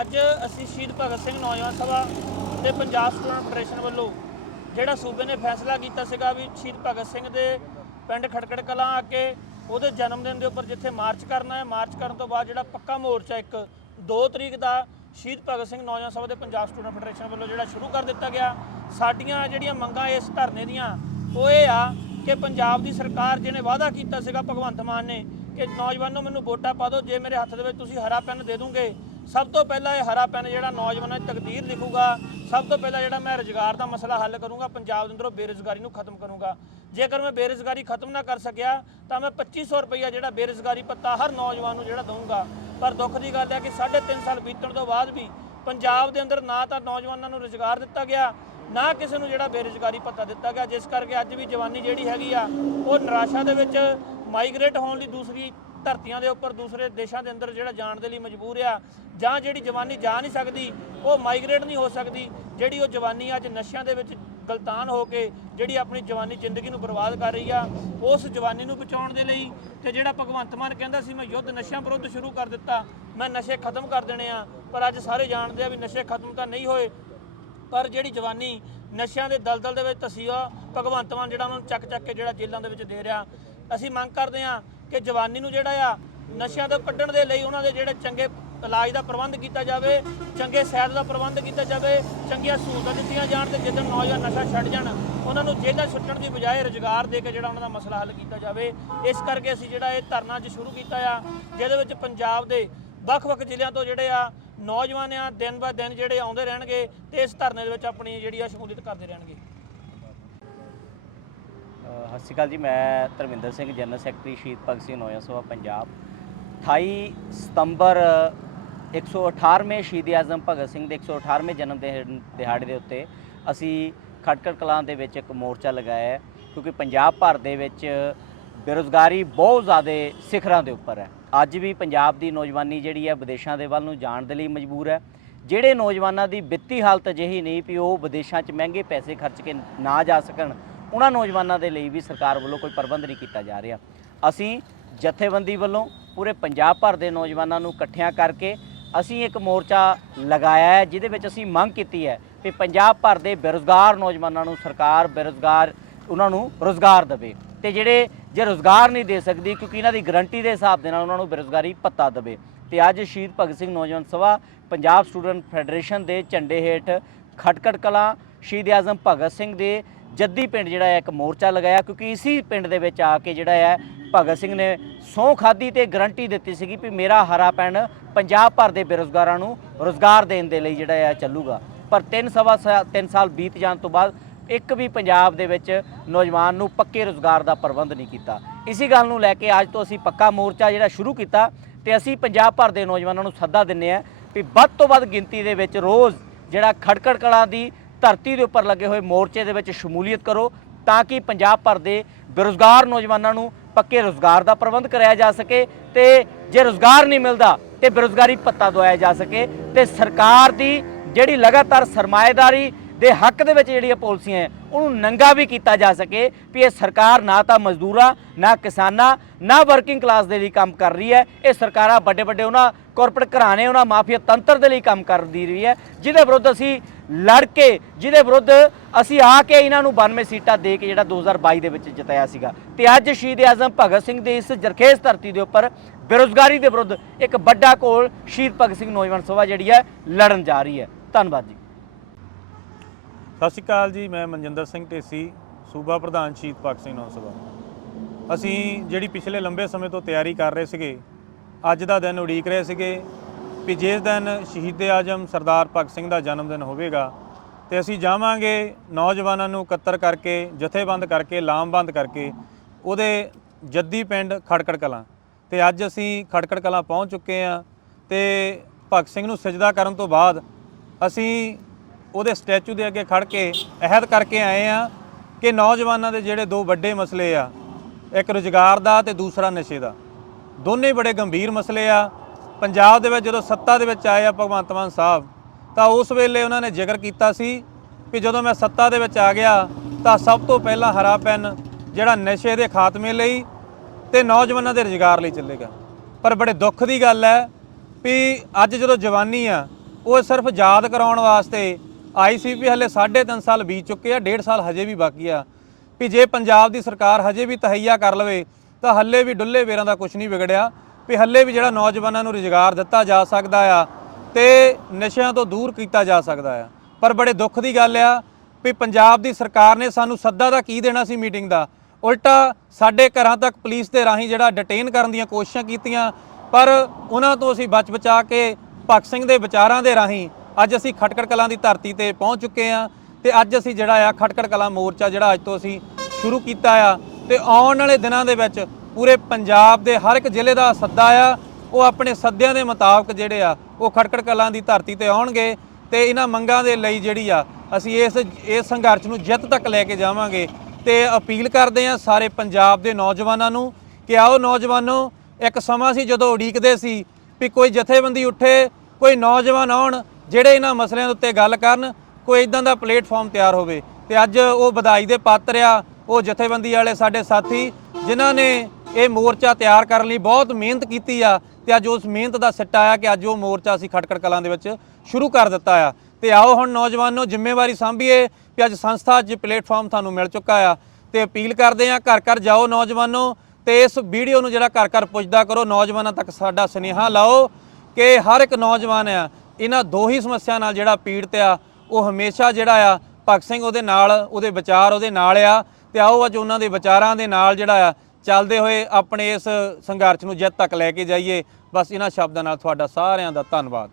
ਅੱਜ ਅਸੀਂ ਸ਼ਹੀਦ ਭਗਤ ਸਿੰਘ ਨੌਜਵਾਨ ਸਭਾ ਤੇ ਪੰਜਾਬ ਸਟੂਡੈਂਟ ਫੈਡਰੇਸ਼ਨ ਵੱਲੋਂ ਜਿਹੜਾ ਸੂਬੇ ਨੇ ਫੈਸਲਾ ਕੀਤਾ ਸੀਗਾ ਵੀ ਸ਼ਹੀਦ ਭਗਤ ਸਿੰਘ ਦੇ ਪਿੰਡ ਖਟਕੜ ਕਲਾਂ ਆ ਕੇ ਉਹਦੇ ਜਨਮ ਦਿਨ ਦੇ ਉੱਪਰ ਜਿੱਥੇ ਮਾਰਚ ਕਰਨਾ ਹੈ, ਮਾਰਚ ਕਰਨ ਤੋਂ ਬਾਅਦ ਜਿਹੜਾ ਪੱਕਾ ਮੋਰਚਾ ਇੱਕ 2 ਤਰੀਕ ਦਾ ਸ਼ਹੀਦ ਭਗਤ ਸਿੰਘ ਨੌਜਵਾਨ ਸਭਾ ਦੇ ਪੰਜਾਬ ਸਟੂਡੈਂਟ ਫੈਡਰੇਸ਼ਨ ਵੱਲੋਂ ਜਿਹੜਾ ਸ਼ੁਰੂ ਕਰ ਦਿੱਤਾ ਗਿਆ, ਸਾਡੀਆਂ ਜਿਹੜੀਆਂ ਮੰਗਾਂ ਇਸ ਧਰਨੇ ਦੀਆਂ, ਉਹ ਇਹ ਆ ਕਿ ਪੰਜਾਬ ਦੀ ਸਰਕਾਰ ਜਿਹਨੇ ਵਾਅਦਾ ਕੀਤਾ ਸੀਗਾ ਭਗਵੰਤ ਮਾਨ ਨੇ ਕਿ ਨੌਜਵਾਨੋ ਮੈਨੂੰ ਵੋਟਾਂ ਪਾ ਦਿਓ, ਜੇ ਮੇਰੇ ਹੱਥ ਦੇ ਵਿੱਚ ਤੁਸੀਂ ਹਰਾ ਪੈਨ ਦੇ ਦੋਗੇ ਸਭ ਤੋਂ ਪਹਿਲਾਂ ਇਹ ਹਰਾ ਪੈਨ ਜਿਹੜਾ ਨੌਜਵਾਨਾਂ ਦੀ ਤਕਦੀਰ ਲਿਖੂਗਾ, ਸਭ ਤੋਂ ਪਹਿਲਾਂ ਜਿਹੜਾ ਮੈਂ ਰੁਜ਼ਗਾਰ ਦਾ ਮਸਲਾ ਹੱਲ ਕਰੂੰਗਾ, ਪੰਜਾਬ ਦੇ ਅੰਦਰੋਂ ਬੇਰੁਜ਼ਗਾਰੀ ਨੂੰ ਖਤਮ ਕਰੂੰਗਾ। ਜੇਕਰ ਮੈਂ ਬੇਰੁਜ਼ਗਾਰੀ ਖਤਮ ਨਾ ਕਰ ਸਕਿਆ, ਤਾਂ ਮੈਂ 2500 ਰੁਪਈਆ ਜਿਹੜਾ ਬੇਰੁਜ਼ਗਾਰੀ ਭੱਤਾ ਹਰ ਨੌਜਵਾਨ ਨੂੰ ਜਿਹੜਾ ਦਊਂਗਾ। ਪਰ ਦੁੱਖ ਦੀ ਗੱਲ ਹੈ ਕਿ 3.5 ਸਾਲ ਬੀਤਣ ਤੋਂ ਬਾਅਦ ਵੀ ਪੰਜਾਬ ਦੇ ਅੰਦਰ ਨਾ ਤਾਂ ਨੌਜਵਾਨਾਂ ਨੂੰ ਰੁਜ਼ਗਾਰ ਦਿੱਤਾ ਗਿਆ, ਨਾ ਕਿਸੇ ਨੂੰ ਜਿਹੜਾ ਬੇਰੁਜ਼ਗਾਰੀ ਭੱਤਾ ਦਿੱਤਾ ਗਿਆ, ਜਿਸ ਕਰਕੇ ਅੱਜ ਵੀ ਜਵਾਨੀ ਜਿਹੜੀ ਹੈਗੀ ਆ, ਉਹ ਨਿਰਾਸ਼ਾ ਦੇ ਵਿੱਚ ਮਾਈਗ੍ਰੇਟ ਹੋਣ ਲਈ ਦੂਸਰੀ ਧਰਤੀਆਂ ਦੇ ਉੱਪਰ ਦੂਸਰੇ ਦੇਸ਼ਾਂ ਦੇ ਅੰਦਰ ਜਿਹੜਾ ਜਾਣ ਦੇ ਲਈ ਮਜਬੂਰ ਆ, ਜਾਂ ਜਿਹੜੀ ਜਵਾਨੀ ਜਾ ਨਹੀਂ ਸਕਦੀ, ਉਹ ਮਾਈਗ੍ਰੇਟ ਨਹੀਂ ਹੋ ਸਕਦੀ, ਜਿਹੜੀ ਉਹ ਜਵਾਨੀ ਅੱਜ ਨਸ਼ਿਆਂ ਦੇ ਵਿੱਚ ਗਲਤਾਨ ਹੋ ਕੇ ਜਿਹੜੀ ਆਪਣੀ ਜਵਾਨੀ ਜ਼ਿੰਦਗੀ ਨੂੰ ਬਰਬਾਦ ਕਰ ਰਹੀ ਆ, ਉਸ ਜਵਾਨੀ ਨੂੰ ਬਚਾਉਣ ਦੇ ਲਈ ਤੇ ਜਿਹੜਾ ਭਗਵੰਤ ਮਾਨ ਕਹਿੰਦਾ ਸੀ, ਮੈਂ ਯੁੱਧ ਨਸ਼ਿਆਂ ਵਿਰੁੱਧ ਸ਼ੁਰੂ ਕਰ ਦਿੱਤਾ, ਮੈਂ ਨਸ਼ੇ ਖਤਮ ਕਰ ਦੇਣੇ ਆ। ਪਰ ਅੱਜ ਸਾਰੇ ਜਾਣਦੇ ਆ ਵੀ ਨਸ਼ੇ ਖਤਮ ਤਾਂ ਨਹੀਂ ਹੋਏ, ਪਰ ਜਿਹੜੀ ਜਵਾਨੀ ਨਸ਼ਿਆਂ ਦੇ ਦਲਦਲ ਦੇ ਵਿੱਚ ਧਸੀ ਆ, ਭਗਵੰਤ ਮਾਨ ਜਿਹੜਾ ਉਹਨਾਂ ਨੂੰ ਚੱਕ ਚੱਕ ਕੇ ਜਿਹੜਾ ਜੇਲ੍ਹਾਂ ਦੇ ਵਿੱਚ ਦੇ ਰਿਹਾ। ਅਸੀਂ ਮੰਗ ਕਰਦੇ ਆ ਕਿ ਜਵਾਨੀ ਨੂੰ ਜਿਹੜਾ ਆ ਨਸ਼ਿਆਂ ਤੋਂ ਕੱਢਣ ਦੇ ਲਈ ਉਹਨਾਂ ਦੇ ਜਿਹੜੇ ਚੰਗੇ ਇਲਾਜ ਦਾ ਪ੍ਰਬੰਧ ਕੀਤਾ ਜਾਵੇ, ਚੰਗੇ ਸਿਹਤ ਦਾ ਪ੍ਰਬੰਧ ਕੀਤਾ ਜਾਵੇ, ਚੰਗੀਆਂ ਸਹੂਲਤਾਂ ਦਿੱਤੀਆਂ ਜਾਣ ਤੇ ਜਦੋਂ ਨੌਜਵਾਨ ਨਸ਼ਾ ਛੱਡ ਜਾਣ, ਉਹਨਾਂ ਨੂੰ ਜੇਲ੍ਹਾਂ ਛੁੱਟਣ ਦੀ ਬਜਾਏ ਰੁਜ਼ਗਾਰ ਦੇ ਕੇ ਜਿਹੜਾ ਉਹਨਾਂ ਦਾ ਮਸਲਾ ਹੱਲ ਕੀਤਾ ਜਾਵੇ। ਇਸ ਕਰਕੇ ਅਸੀਂ ਜਿਹੜਾ ਇਹ ਧਰਨਾ ਅੱਜ ਸ਼ੁਰੂ ਕੀਤਾ ਆ, ਜਿਹਦੇ ਵਿੱਚ ਪੰਜਾਬ ਦੇ ਵੱਖ-ਵੱਖ ਜ਼ਿਲ੍ਹਿਆਂ ਤੋਂ ਜਿਹੜੇ ਆ ਨੌਜਵਾਨ ਆ, ਦਿਨ ਬਾ ਦਿਨ ਜਿਹੜੇ ਆਉਂਦੇ ਰਹਿਣਗੇ ਤੇ ਇਸ ਧਰਨੇ ਦੇ ਵਿੱਚ ਆਪਣੀ ਜਿਹੜੀ ਆ ਸ਼ਮੂਲੀਅਤ ਕਰਦੇ ਰਹਿਣਗੇ। ਸਤਿ ਸ਼੍ਰੀ ਅਕਾਲ ਜੀ, ਮੈਂ ਧਰਮਿੰਦਰ ਸਿੰਘ, ਜਨਰਲ ਸੈਕਟਰੀ ਸ਼ਹੀਦ ਭਗਤ ਸਿੰਘ ਨੋਇਆ ਸਭਾ ਪੰਜਾਬ। 28 ਸਤੰਬਰ 118ਵੇਂ ਸ਼ਹੀਦ ਆਜ਼ਮ ਭਗਤ ਸਿੰਘ ਦੇ 118ਵੇਂ ਜਨਮ ਦਿਹਾੜੇ ਦੇ ਉੱਤੇ ਅਸੀਂ ਖਟਕੜ ਕਲਾਂ ਦੇ ਵਿੱਚ ਇੱਕ ਮੋਰਚਾ ਲਗਾਇਆ ਕਿਉਂਕਿ ਪੰਜਾਬ ਭਰ ਦੇ ਵਿੱਚ ਬੇਰੁਜ਼ਗਾਰੀ ਬਹੁਤ ਜ਼ਿਆਦਾ ਸਿਖਰਾਂ ਦੇ ਉੱਪਰ ਹੈ। ਅੱਜ ਵੀ ਪੰਜਾਬ ਦੀ ਨੌਜਵਾਨੀ ਜਿਹੜੀ ਹੈ ਵਿਦੇਸ਼ਾਂ ਦੇ ਵੱਲ ਨੂੰ ਜਾਣ ਦੇ ਲਈ ਮਜਬੂਰ ਹੈ। ਜਿਹੜੇ ਨੌਜਵਾਨਾਂ ਦੀ ਵਿੱਤੀ ਹਾਲਤ ਅਜਿਹੀ ਨਹੀਂ ਵੀ ਉਹ ਵਿਦੇਸ਼ਾਂ 'ਚ ਮਹਿੰਗੇ ਪੈਸੇ ਖਰਚ ਕੇ ਨਾ ਜਾ ਸਕਣ ਉਹਨਾਂ ਨੌਜਵਾਨਾਂ ਦੇ ਲਈ ਵੀ ਸਰਕਾਰ ਵੱਲੋਂ ਕੋਈ ਪ੍ਰਬੰਧ ਨਹੀਂ ਕੀਤਾ ਜਾ ਰਿਹਾ। ਅਸੀਂ ਜਥੇਬੰਦੀ ਵੱਲੋਂ ਪੂਰੇ ਪੰਜਾਬ ਭਰ ਦੇ ਨੌਜਵਾਨਾਂ ਨੂੰ ਇਕੱਠਿਆਂ ਕਰਕੇ ਅਸੀਂ ਇੱਕ ਮੋਰਚਾ ਲਗਾਇਆ ਹੈ, ਜਿਹਦੇ ਵਿੱਚ ਅਸੀਂ ਮੰਗ ਕੀਤੀ ਹੈ ਕਿ ਪੰਜਾਬ ਭਰ ਦੇ ਬੇਰੁਜ਼ਗਾਰ ਨੌਜਵਾਨਾਂ ਨੂੰ ਸਰਕਾਰ ਬੇਰੁਜ਼ਗਾਰ, ਉਹਨਾਂ ਨੂੰ ਰੋਜ਼ਗਾਰ ਦੇਵੇ ਤੇ ਜਿਹੜੇ ਜੇ ਰੋਜ਼ਗਾਰ ਨਹੀਂ ਦੇ ਸਕਦੀ ਕਿਉਂਕਿ ਇਹਨਾਂ ਦੀ ਗਰੰਟੀ ਦੇ ਹਿਸਾਬ ਦੇ ਨਾਲ ਉਹਨਾਂ ਨੂੰ ਬੇਰੁਜ਼ਗਾਰੀ ਭੱਤਾ ਦੇਵੇ। ਤੇ ਅੱਜ ਸ਼ਹੀਦ ਭਗਤ ਸਿੰਘ ਨੌਜਵਾਨ ਸਭਾ ਪੰਜਾਬ ਸਟੂਡੈਂਟ ਫੈਡਰੇਸ਼ਨ ਦੇ ਝੰਡੇ ਹੇਠ ਖਟਕੜ ਕਲਾਂ, ਸ਼ਹੀਦ ਆਜ਼ਮ ਭਗਤ ਸਿੰਘ ਦੇ ਜੱਦੀ ਪਿੰਡ ਜਿਹੜਾ ਹੈ ਇੱਕ ਮੋਰਚਾ ਲਗਾਇਆ, ਕਿਉਂਕਿ ਇਸੀ ਪਿੰਡ ਦੇ ਵਿੱਚ ਆ ਕੇ ਜਿਹੜਾ ਹੈ ਭਗਤ ਸਿੰਘ ਨੇ ਸਹੁੰ ਖਾਦੀ ਤੇ ਗਰੰਟੀ ਦਿੱਤੀ ਸੀਗੀ ਵੀ ਮੇਰਾ ਹਰਾ ਪੈਣ ਪੰਜਾਬ ਭਰ ਦੇ ਬੇਰੁਜ਼ਗਾਰਾਂ ਨੂੰ ਰੋਜ਼ਗਾਰ ਦੇਣ ਦੇ ਲਈ ਜਿਹੜਾ ਹੈ ਚੱਲੂਗਾ। ਪਰ 3 ਸਵਾ 3 ਸਾਲ ਬੀਤ ਜਾਣ ਤੋਂ ਬਾਅਦ ਇੱਕ ਵੀ ਪੰਜਾਬ ਦੇ ਵਿੱਚ ਨੌਜਵਾਨ ਨੂੰ ਪੱਕੇ ਰੋਜ਼ਗਾਰ ਦਾ ਪ੍ਰਬੰਧ ਨਹੀਂ ਕੀਤਾ। ਇਸੇ ਗੱਲ ਨੂੰ ਲੈ ਕੇ ਅੱਜ ਤੋਂ ਅਸੀਂ ਪੱਕਾ ਮੋਰਚਾ ਜਿਹੜਾ ਸ਼ੁਰੂ ਕੀਤਾ ਤੇ ਅਸੀਂ ਪੰਜਾਬ ਭਰ ਦੇ ਨੌਜਵਾਨਾਂ ਨੂੰ ਸੱਦਾ ਦਿੰਨੇ ਆ ਵੀ ਵੱਧ ਤੋਂ ਵੱਧ ਗਿਣਤੀ ਦੇ ਵਿੱਚ ਰੋਜ਼ ਜਿਹੜਾ ਖੜਕੜ ਕਲਾਂ ਦੀ ਧਰਤੀ ਦੇ ਉੱਪਰ ਲੱਗੇ ਹੋਏ ਮੋਰਚੇ ਦੇ ਵਿੱਚ ਸ਼ਮੂਲੀਅਤ ਕਰੋ ਤਾਂ ਕਿ ਪੰਜਾਬ ਭਰ ਦੇ ਬੇਰੁਜ਼ਗਾਰ ਨੌਜਵਾਨਾਂ ਨੂੰ ਪੱਕੇ ਰੋਜ਼ਗਾਰ ਦਾ ਪ੍ਰਬੰਧ ਕਰਾਇਆ ਜਾ ਸਕੇ ਤੇ ਜੇ ਰੋਜ਼ਗਾਰ ਨਹੀਂ ਮਿਲਦਾ ਤੇ ਬੇਰੁਜ਼ਗਾਰੀ ਭੱਤਾ ਦਵਾਇਆ ਜਾ ਸਕੇ ਤੇ ਸਰਕਾਰ ਦੀ ਜਿਹੜੀ ਲਗਾਤਾਰ ਸਰਮਾਏਦਾਰੀ ਦੇ ਹੱਕ ਦੇ ਵਿੱਚ ਜਿਹੜੀਆਂ ਪਾਲਿਸੀਆਂ ਹੈ, ਉਹਨੂੰ ਨੰਗਾ ਵੀ ਕੀਤਾ ਜਾ ਸਕੇ ਵੀ ਇਹ ਸਰਕਾਰ ਨਾ ਤਾਂ ਮਜ਼ਦੂਰਾਂ, ਨਾ ਕਿਸਾਨਾਂ, ਨਾ ਵਰਕਿੰਗ ਕਲਾਸ ਦੇ ਲਈ ਕੰਮ ਕਰ ਰਹੀ ਹੈ। ਇਹ ਸਰਕਾਰਾਂ ਵੱਡੇ ਵੱਡੇ ਉਹਨਾਂ ਕਾਰਪੋਰੇਟ ਘਰਾਣੇ, ਉਹਨਾਂ ਮਾਫੀਆ ਤੰਤਰ ਦੇ ਲਈ ਕੰਮ ਕਰਦੀ ਰਹੀ ਹੈ। ਜਿਹਦੇ ਵਿਰੁੱਧ ਅਸੀਂ ਲੜ ਕੇ, ਜਿਹਦੇ ਵਿਰੁੱਧ ਅਸੀਂ ਆ ਕੇ ਇਹਨਾਂ ਨੂੰ 92 ਸੀਟਾਂ ਦੇ ਕੇ ਜਿਹੜਾ 2022 ਦੇ ਵਿੱਚ ਜਿਤਾਇਆ ਸੀਗਾ। ਤੇ ਅੱਜ ਸ਼ਹੀਦ ਆਜ਼ਮ ਭਗਤ ਸਿੰਘ ਦੇ ਇਸ ਜਰਖੇਜ਼ ਧਰਤੀ ਦੇ ਉੱਪਰ ਬੇਰੁਜ਼ਗਾਰੀ ਦੇ ਵਿਰੁੱਧ ਇੱਕ ਵੱਡਾ ਕੋਲ ਸ਼ਹੀਦ ਭਗਤ ਸਿੰਘ ਨੌਜਵਾਨ ਸਭਾ ਜਿਹੜੀ ਹੈ, ਲੜਨ ਜਾ ਰਹੀ ਹੈ। ਧੰਨਵਾਦ ਜੀ। ਸਤਿ ਸ਼੍ਰੀ ਅਕਾਲ ਜੀ, ਮੈਂ ਮਨਜਿੰਦਰ ਸਿੰਘ ਢੇਸੀ, ਸੂਬਾ ਪ੍ਰਧਾਨ ਸ਼ਹੀਦ ਭਗਤ ਸਿੰਘ ਨੌ ਸਭਾ। ਅਸੀਂ ਜਿਹੜੀ ਪਿਛਲੇ ਲੰਬੇ ਸਮੇਂ ਤੋਂ ਤਿਆਰੀ ਕਰ ਰਹੇ ਸੀਗੇ, ਅੱਜ ਦਾ ਦਿਨ ਉਡੀਕ ਰਹੇ ਸੀਗੇ ਵੀ ਜਿਸ ਦਿਨ ਸ਼ਹੀਦ ਆਜਮ ਸਰਦਾਰ ਭਗਤ ਸਿੰਘ ਦਾ ਜਨਮ ਦਿਨ ਹੋਵੇਗਾ, ਤੇ ਅਸੀਂ ਜਾਵਾਂਗੇ ਨੌਜਵਾਨਾਂ ਨੂੰ ਇਕੱਤਰ ਕਰਕੇ, ਜਥੇਬੰਦ ਕਰਕੇ, ਲਾਮਬੰਦ ਕਰਕੇ ਉਹਦੇ ਜੱਦੀ ਪਿੰਡ ਖੜਕੜ ਕਲਾਂ। ਤੇ ਅੱਜ ਅਸੀਂ ਖੜਕੜ ਕਲਾਂ ਪਹੁੰਚ ਚੁੱਕੇ ਹਾਂ ਤੇ ਭਗਤ ਸਿੰਘ ਨੂੰ ਸਜਦਾ ਕਰਨ ਤੋਂ ਬਾਅਦ ਅਸੀਂ ਉਹਦੇ ਸਟੈਚੂ ਦੇ ਅੱਗੇ ਖੜ ਕੇ ਅਹਿਦ ਕਰਕੇ ਆਏ ਆ ਕਿ ਨੌਜਵਾਨਾਂ ਦੇ ਜਿਹੜੇ ਦੋ ਵੱਡੇ ਮਸਲੇ ਆ, ਇੱਕ ਰੁਜ਼ਗਾਰ ਦਾ ਤੇ ਦੂਸਰਾ ਨਸ਼ੇ ਦਾ। ਦੋਨੇ ਬੜੇ ਗੰਭੀਰ ਮਸਲੇ ਆ ਪੰਜਾਬ ਦੇ ਵਿੱਚ ਜਦੋਂ ਸੱਤਾ ਦੇ ਵਿੱਚ ਆਏ ਆ ਭਗਵੰਤ ਮਾਨ ਸਾਹਿਬ, ਤਾਂ ਉਸ ਵੇਲੇ ਉਹਨਾਂ ਨੇ ਜ਼ਿਕਰ ਕੀਤਾ ਸੀ ਕਿ ਜਦੋਂ ਮੈਂ ਸੱਤਾ ਦੇ ਵਿੱਚ ਆ ਗਿਆ, ਤਾਂ ਸਭ ਤੋਂ ਪਹਿਲਾਂ ਹਰਾ ਪੈਨ ਜਿਹੜਾ ਨਸ਼ੇ ਦੇ ਖਾਤਮੇ ਲਈ ਤੇ ਨੌਜਵਾਨਾਂ ਦੇ ਰੁਜ਼ਗਾਰ ਲਈ ਚੱਲੇਗਾ। ਪਰ ਬੜੇ ਦੁੱਖ ਦੀ ਗੱਲ ਹੈ ਵੀ ਅੱਜ ਜਦੋਂ ਜਵਾਨੀ ਆ, ਉਹ ਸਿਰਫ ਯਾਦ ਕਰਾਉਣ ਵਾਸਤੇ ਆਈ ਸੀ ਵੀ ਹਲੇ 3.5 ਸਾਲ ਬੀਤ ਚੁੱਕੇ ਆ 1.5 ਸਾਲ ਹਜੇ ਵੀ ਬਾਕੀ ਆ। ਵੀ ਜੇ ਪੰਜਾਬ ਦੀ ਸਰਕਾਰ ਹਜੇ ਵੀ ਤਹਈਆ ਕਰ ਲਵੇ, ਤਾਂ ਹੱਲੇ ਵੀ ਡੁੱਲੇ ਵੇਰਾਂ ਦਾ ਕੁਝ ਨਹੀਂ ਵਿਗੜਿਆ। ਵੀ ਹੱਲੇ ਵੀ ਜਿਹੜਾ ਨੌਜਵਾਨਾਂ ਨੂੰ ਰੁਜ਼ਗਾਰ ਦਿੱਤਾ ਜਾ ਸਕਦਾ ਆ ਤੇ ਨਸ਼ਿਆਂ ਤੋਂ ਦੂਰ ਕੀਤਾ ਜਾ ਸਕਦਾ ਆ। ਪਰ ਬੜੇ ਦੁੱਖ ਦੀ ਗੱਲ ਆ ਵੀ ਪੰਜਾਬ ਦੀ ਸਰਕਾਰ ਨੇ ਸਾਨੂੰ ਸੱਦਾ ਦਾ ਕੀ ਦੇਣਾ ਸੀ ਮੀਟਿੰਗ ਦਾ? ਉਲਟਾ ਸਾਡੇ ਘਰਾਂ ਤੱਕ ਪੁਲਿਸ ਦੇ ਰਾਹੀਂ ਜਿਹੜਾ ਡਿਟੇਨ ਕਰਨ ਦੀਆਂ ਕੋਸ਼ਿਸ਼ਾਂ ਕੀਤੀਆਂ, ਪਰ ਉਹਨਾਂ ਤੋਂ ਅਸੀਂ ਬਚ ਬਚਾ ਕੇ ਭਗਤ ਸਿੰਘ ਦੇ ਵਿਚਾਰਾਂ ਦੇ ਰਾਹੀਂ ਅੱਜ ਅਸੀਂ ਖਟਕੜ ਕਲਾਂ ਦੀ ਧਰਤੀ ਤੇ ਪਹੁੰਚ ਚੁੱਕੇ ਆ ਤੇ ਅੱਜ ਅਸੀਂ ਜਿਹੜਾ ਆ ਖਟਕੜ ਕਲਾਂ ਮੋਰਚਾ ਜਿਹੜਾ ਅੱਜ ਤੋਂ ਅਸੀਂ ਸ਼ੁਰੂ ਕੀਤਾ ਆ ਤੇ ਆਉਣ ਵਾਲੇ ਦਿਨਾਂ ਦੇ ਵਿੱਚ ਪੂਰੇ ਪੰਜਾਬ ਦੇ ਹਰ ਇੱਕ ਜ਼ਿਲ੍ਹੇ ਦਾ ਸੱਦਾ ਆ। ਉਹ ਆਪਣੇ ਸੱਦਿਆਂ ਦੇ ਮੁਤਾਬਕ ਜਿਹੜੇ ਆ, ਉਹ ਖੜਕੜ ਕਲਾਂ ਦੀ ਧਰਤੀ ਤੇ ਆਉਣਗੇ ਤੇ ਇਹਨਾਂ ਮੰਗਾਂ ਦੇ ਲਈ ਜਿਹੜੀ ਆ, ਅਸੀਂ ਇਸ ਇਸ ਸੰਘਰਸ਼ ਨੂੰ ਜਿੱਤ ਤੱਕ ਲੈ ਕੇ ਜਾਵਾਂਗੇ ਤੇ ਅਪੀਲ ਕਰਦੇ ਆ ਸਾਰੇ ਪੰਜਾਬ ਦੇ ਨੌਜਵਾਨਾਂ ਨੂੰ ਕਿ ਆਓ ਨੌਜਵਾਨੋ, ਇੱਕ ਸਮਾਂ ਸੀ ਜਦੋਂ ਉਡੀਕਦੇ ਸੀ ਵੀ ਕੋਈ ਜਥੇਬੰਦੀ ਉੱਠੇ, ਕੋਈ ਨੌਜਵਾਨ ਆਉਣ, ਜਿਹੜੇ ਇਹਨਾਂ ਮਸਲਿਆਂ ਦੇ ਉੱਤੇ ਗੱਲ ਕਰਨ, ਕੋਈ ਇਦਾਂ ਦਾ ਪਲੇਟਫਾਰਮ ਤਿਆਰ ਹੋਵੇ। ਤੇ ਅੱਜ ਉਹ ਵਧਾਈ ਦੇ ਪਾਤਰ ਆ, ਉਹ ਜਥੇਬੰਦੀ ਵਾਲੇ ਸਾਡੇ ਸਾਥੀ, ਜਿਨ੍ਹਾਂ ਨੇ ਇਹ ਮੋਰਚਾ ਤਿਆਰ ਕਰਨ ਲਈ ਬਹੁਤ ਮਿਹਨਤ ਕੀਤੀ ਆ ਤੇ ਅੱਜ ਉਸ ਮਿਹਨਤ ਦਾ ਸਿੱਟਾ ਆਇਆ ਕਿ ਅੱਜ ਉਹ ਮੋਰਚਾ ਅਸੀਂ ਖਟਕੜ ਕਲਾਂ ਦੇ ਵਿੱਚ ਸ਼ੁਰੂ ਕਰ ਦਿੱਤਾ ਆ। ਤੇ ਆਓ ਹੁਣ ਨੌਜਵਾਨੋ, ਜ਼ਿੰਮੇਵਾਰੀ ਸੰਭੀਏ ਕਿ ਅੱਜ ਸੰਸਥਾ, ਅੱਜ ਪਲੇਟਫਾਰਮ ਤੁਹਾਨੂੰ ਮਿਲ ਚੁੱਕਾ ਆ। ਤੇ ਅਪੀਲ ਕਰਦੇ ਆ, ਘਰ ਘਰ ਜਾਓ ਨੌਜਵਾਨੋ ਤੇ ਇਸ ਵੀਡੀਓ ਨੂੰ ਜਿਹੜਾ ਘਰ ਘਰ ਪੁੱਜਦਾ ਕਰੋ, ਨੌਜਵਾਨਾਂ ਤੱਕ ਸਾਡਾ ਸੁਨੇਹਾ ਲਾਓ ਕਿ ਹਰ ਇੱਕ ਨੌਜਵਾਨ ਆ, ਇਹਨਾਂ ਦੋ ਹੀ ਸਮੱਸਿਆ ਨਾਲ ਜਿਹੜਾ ਪੀੜਤ ਆ, ਉਹ ਹਮੇਸ਼ਾ ਜਿਹੜਾ ਆ, ਭਗਤ ਸਿੰਘ ਉਹਦੇ ਨਾਲ, ਉਹਦੇ ਵਿਚਾਰ ਉਹਦੇ ਨਾਲ ਆ। ਤੇ ਆਓ ਅੱਜ ਉਹਨਾਂ ਦੇ ਵਿਚਾਰਾਂ ਦੇ ਨਾਲ ਜਿਹੜਾ ਆ ਚੱਲਦੇ ਹੋਏ ਆਪਣੇ ਇਸ ਸੰਘਰਸ਼ ਨੂੰ ਜਿੱਤ ਤੱਕ ਲੈ ਕੇ ਜਾਈਏ। ਬਸ ਇਹਨਾਂ ਸ਼ਬਦਾਂ ਨਾਲ ਤੁਹਾਡਾ ਸਾਰਿਆਂ ਦਾ ਧੰਨਵਾਦ।